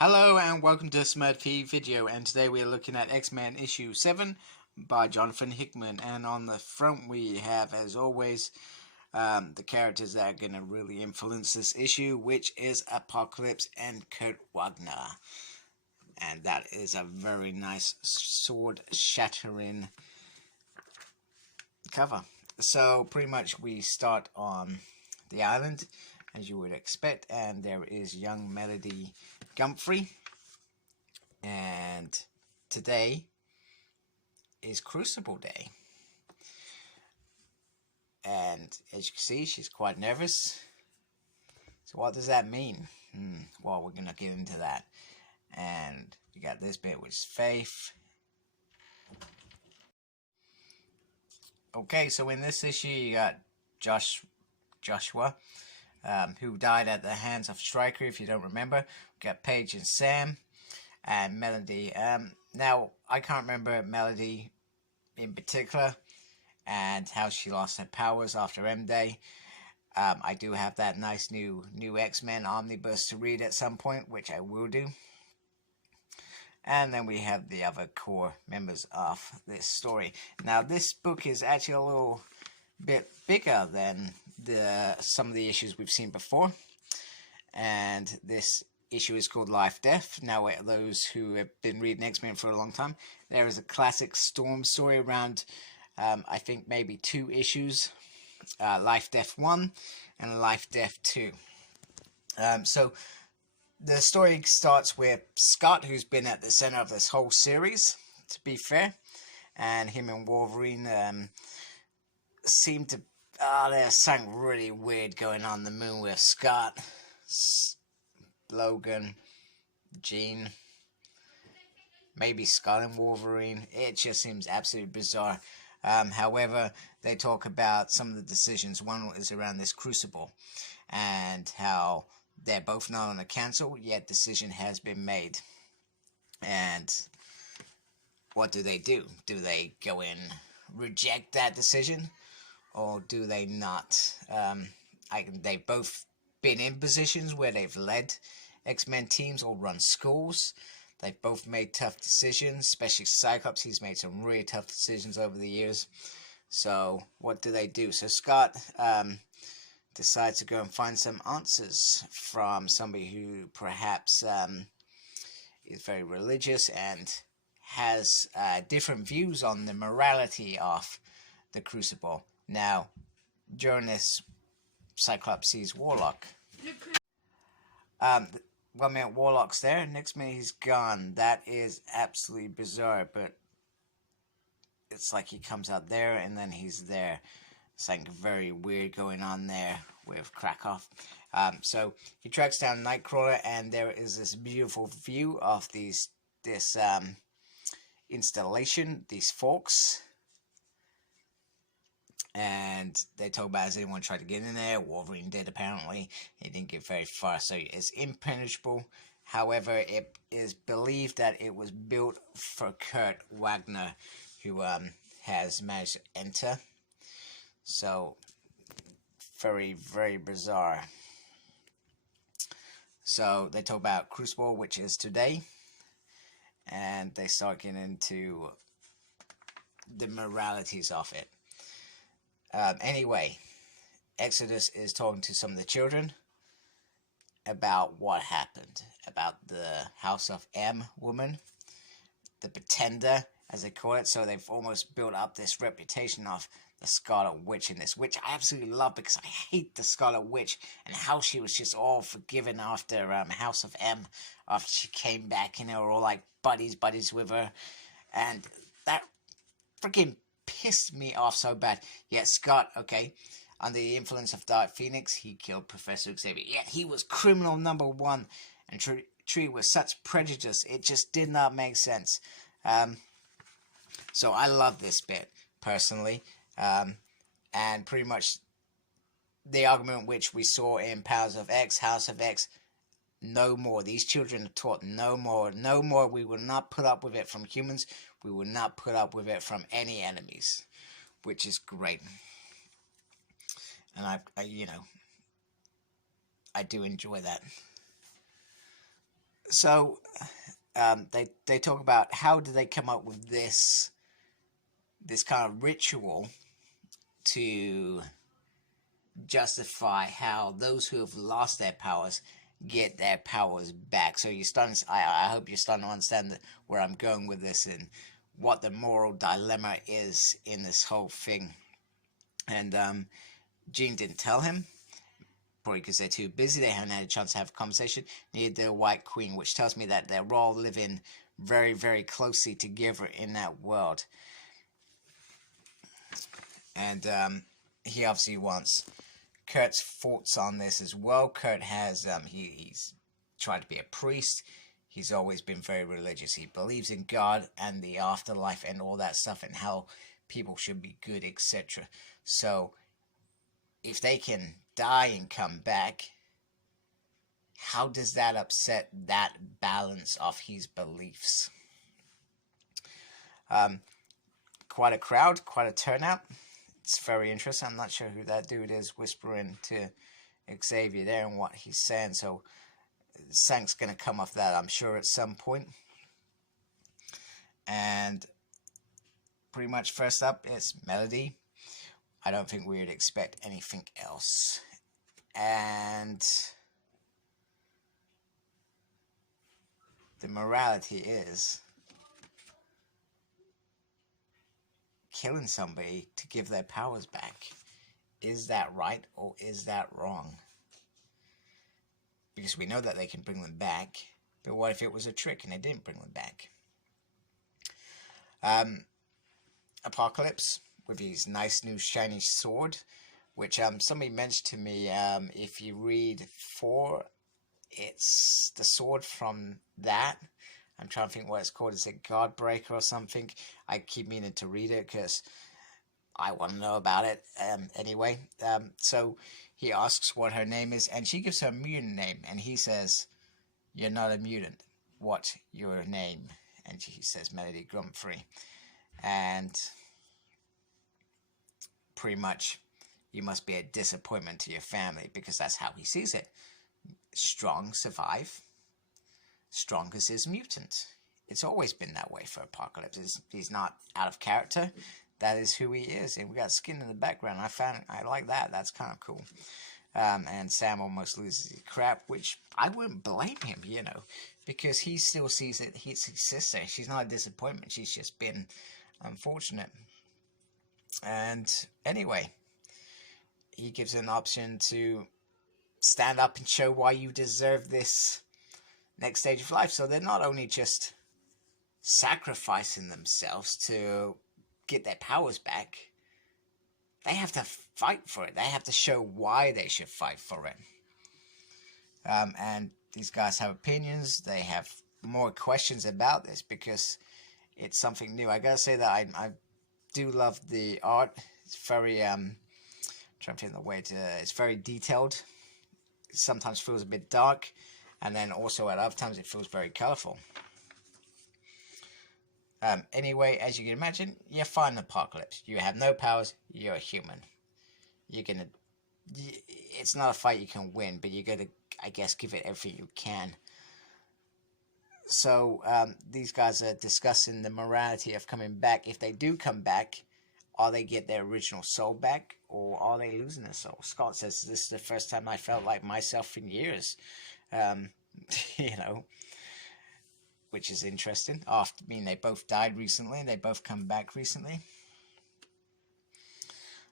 Hello and welcome to a Smurfy video, and today we are looking at X-Men issue 7 by Jonathan Hickman. And on the front we have, as always, the characters that are going to really influence this issue, which is Apocalypse and Kurt Wagner. And that is a very nice sword-shattering cover. So pretty much we start on the island, as you would expect, and there is young Melody Gumphrey, and today is Crucible Day, and as you can see, she's quite nervous. So what does that mean? Well, we're gonna get into that. And you got this bit, which is Faith. Okay, so in this issue you got Joshua, who died at the hands of Stryker, if you don't remember. We got Paige and Sam, and Melody. Now, I can't remember Melody in particular, and how she lost her powers after M-Day. I do have that nice new X-Men omnibus to read at some point, which I will do. And then we have the other core members of this story. Now, this book is actually a little bit bigger than some of the issues we've seen before. And this issue is called Life Death. Now, those who have been reading X-Men for a long time, there is a classic Storm story around, I think, maybe 2 issues. Life Death 1 and Life Death 2. So the story starts with Scott, who's been at the center of this whole series, to be fair, and him and Wolverine seem to... there's something really weird going on the moon with Scott, Logan, Jean, maybe Scott and Wolverine. It just seems absolutely bizarre. However, they talk about some of the decisions. One is around this Crucible, and how they're both not on a cancel, yet decision has been made. And what do? Do they go in, reject that decision, or do they not? They've both been in positions where they've led X-Men teams or run schools. They've both made tough decisions, especially Cyclops. He's made some really tough decisions over the years. So what do? So Scott decides to go and find some answers from somebody who perhaps is very religious and has different views on the morality of the Crucible. Now, during this, Cyclops sees Warlock. One minute Warlock's there, next minute he's gone. That is absolutely bizarre, but it's like he comes out there and then he's there. Something very weird going on there with Krakow. So he tracks down Nightcrawler, and there is this beautiful view of this installation, these forks. And they talk about, has anyone tried to get in there? Wolverine did, apparently. He didn't get very far, so it's impenetrable. However, it is believed that it was built for Kurt Wagner, who has managed to enter. So, very, very bizarre. So, they talk about Crucible, which is today. And they start getting into the moralities of it. Anyway, Exodus is talking to some of the children about what happened. About the House of M woman. The Pretender, as they call it. So, they've almost built up this reputation of the Scarlet Witch in this, which I absolutely love, because I hate the Scarlet Witch and how she was just all forgiven after House of M, after she came back and they were all like buddies with her, and that freaking pissed me off so bad. Yet Scott, okay, under the influence of Dark Phoenix, he killed Professor Xavier, yet he was criminal number 1 and treated with such prejudice. It just did not make sense. So I love this bit, personally. And pretty much the argument which we saw in Powers of X, House of X, no more. These children are taught no more. No more. We will not put up with it from humans. We will not put up with it from any enemies, which is great. And I do enjoy that. So they talk about how do they come up with this kind of ritual to justify how those who have lost their powers get their powers back. So you're starting. I hope you're starting to understand where I'm going with this and what the moral dilemma is in this whole thing. And Jean didn't tell him, probably because they're too busy. They haven't had a chance to have a conversation. Neither the White Queen, which tells me that they're all living very, very closely together in that world. And he obviously wants Kurt's thoughts on this as well. Kurt has he's tried to be a priest. He's always been very religious. He believes in God and the afterlife and all that stuff and how people should be good, etc. So if they can die and come back, how does that upset that balance of his beliefs? Quite a crowd, quite a turnout. It's very interesting. I'm not sure who that dude is whispering to Xavier there and what he's saying. So Sank's going to come off that, I'm sure, at some point. And pretty much first up is Melody. I don't think we would expect anything else. And the morality is killing somebody to give their powers back. Is that right or is that wrong? Because we know that they can bring them back, but what if it was a trick and they didn't bring them back? Apocalypse with his nice new shiny sword, which somebody mentioned to me, if you read 4, it's the sword from that. I'm trying to think what it's called. Is it Godbreaker or something? I keep meaning to read it because I want to know about it. Anyway, so he asks what her name is, and she gives her a mutant name, and he says, "You're not a mutant. What's your name?" And she says, "Melody Grumphrey." And pretty much, you must be a disappointment to your family, because that's how he sees it. Strong survive. Strongest is mutant. It's always been that way for Apocalypse. He's not out of character. That is who he is, and we got skin in the background. I like that. That's kind of cool. And Sam almost loses his crap, which I wouldn't blame him, because he still sees it. He's his sister. She's not a disappointment. She's just been unfortunate. And anyway, he gives an option to stand up and show why you deserve this next stage of life. So they're not only just sacrificing themselves to get their powers back, they have to fight for it. They have to show why they should fight for it. And these guys have opinions. They have more questions about this because it's something new. I gotta say that I do love the art. It's very trying to think the way to. It's very detailed. It sometimes feels a bit dark, and then also at other times it feels very colorful. Anyway, as you can imagine, you're fighting Apocalypse. You have no powers. You're a human. It's not a fight you can win, but you got to, I guess, give it everything you can. So these guys are discussing the morality of coming back. If they do come back, are they get their original soul back, or are they losing their soul? Scott says, "This is the first time I felt like myself in years." Which is interesting. They both died recently, and they both come back recently.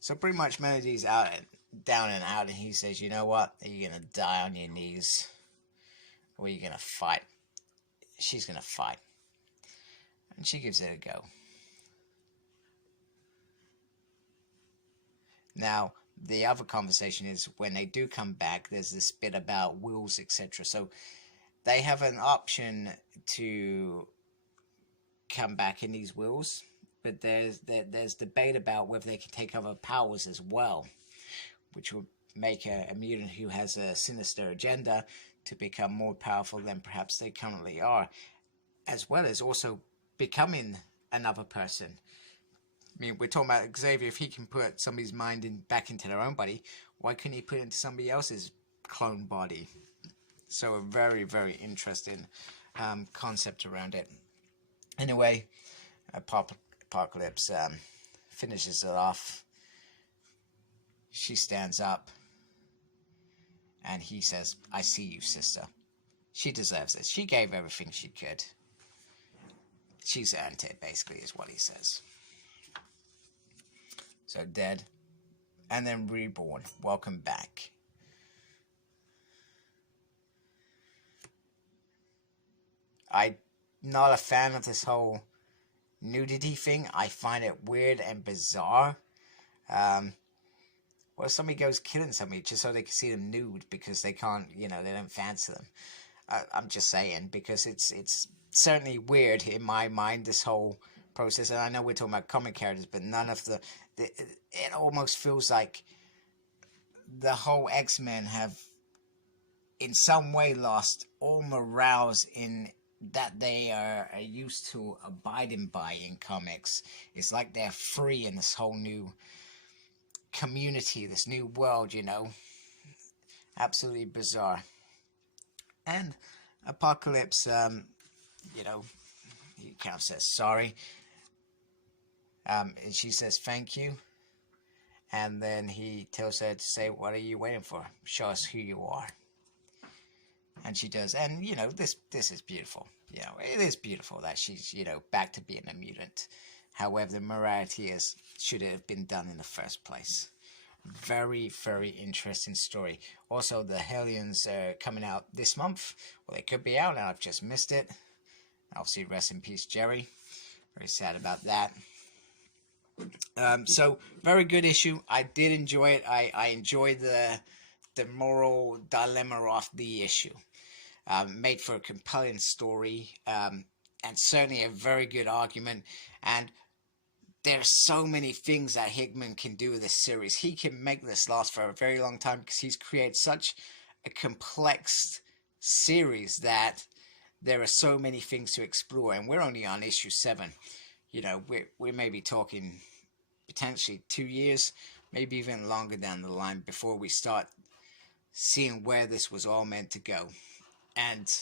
So pretty much Melody's down and out, and he says, "You know what? Are you gonna die on your knees, or are you gonna fight?" She's gonna fight, and she gives it a go. Now, the other conversation is when they do come back, there's this bit about wills, etc. So they have an option to come back in these wills, but there's debate about whether they can take other powers as well, which would make a mutant who has a sinister agenda to become more powerful than perhaps they currently are, as well as also becoming another person. I mean, we're talking about Xavier. If he can put somebody's mind back into their own body, why couldn't he put it into somebody else's clone body? So a very, very interesting concept around it. Anyway, Apocalypse finishes it off. She stands up and he says, I see you, sister. She deserves this. She gave everything she could. She's earned it, basically, is what he says. So dead, and then reborn. Welcome back. I'm not a fan of this whole nudity thing. I find it weird and bizarre. What if somebody goes killing somebody just so they can see them nude because they can't, they don't fancy them? I'm just saying, because it's certainly weird in my mind, this whole process. And I know we're talking about comic characters, but none of it almost feels like the whole X-Men have in some way lost all morals in that they are used to abiding by in comics. It's like they're free in this whole new community, this new world, absolutely bizarre. And Apocalypse, he kind of says sorry, and she says thank you, and then he tells her to say, what are you waiting for? Show us who you are. And she does, and this is beautiful. It is beautiful that she's back to being a mutant. However, the morality should have been done in the first place. Very, very interesting story. Also, the Hellions are coming out this month. Well, they could be out, and I've just missed it. Obviously, rest in peace, Jerry. Very sad about that. So, very good issue. I did enjoy it. I enjoyed the moral dilemma of the issue. Made for a compelling story, and certainly a very good argument. And there's so many things that Hickman can do with this series. He can make this last for a very long time because he's created such a complex series that there are so many things to explore. And we're only on issue 7. We may be talking potentially 2 years, maybe even longer down the line before we start seeing where this was all meant to go. And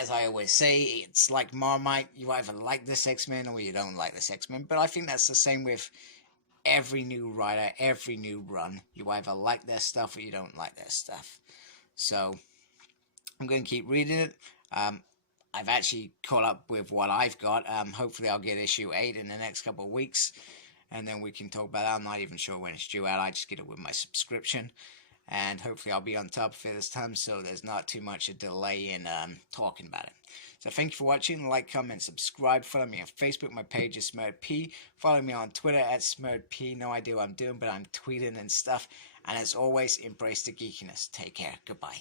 as I always say, it's like Marmite. You either like this X-Men or you don't like this X-Men. But I think that's the same with every new writer, every new run. You either like their stuff or you don't like their stuff. So I'm going to keep reading it. I've actually caught up with what I've got. Hopefully I'll get issue 8 in the next couple of weeks. And then we can talk about it. I'm not even sure when it's due out. I just get it with my subscription. And hopefully I'll be on top of it this time, so there's not too much a delay in talking about it. So thank you for watching. Like, comment, subscribe. Follow me on Facebook. My page is SmurredP. Follow me on Twitter at SmurredP. No idea what I'm doing, but I'm tweeting and stuff. And as always, embrace the geekiness. Take care. Goodbye.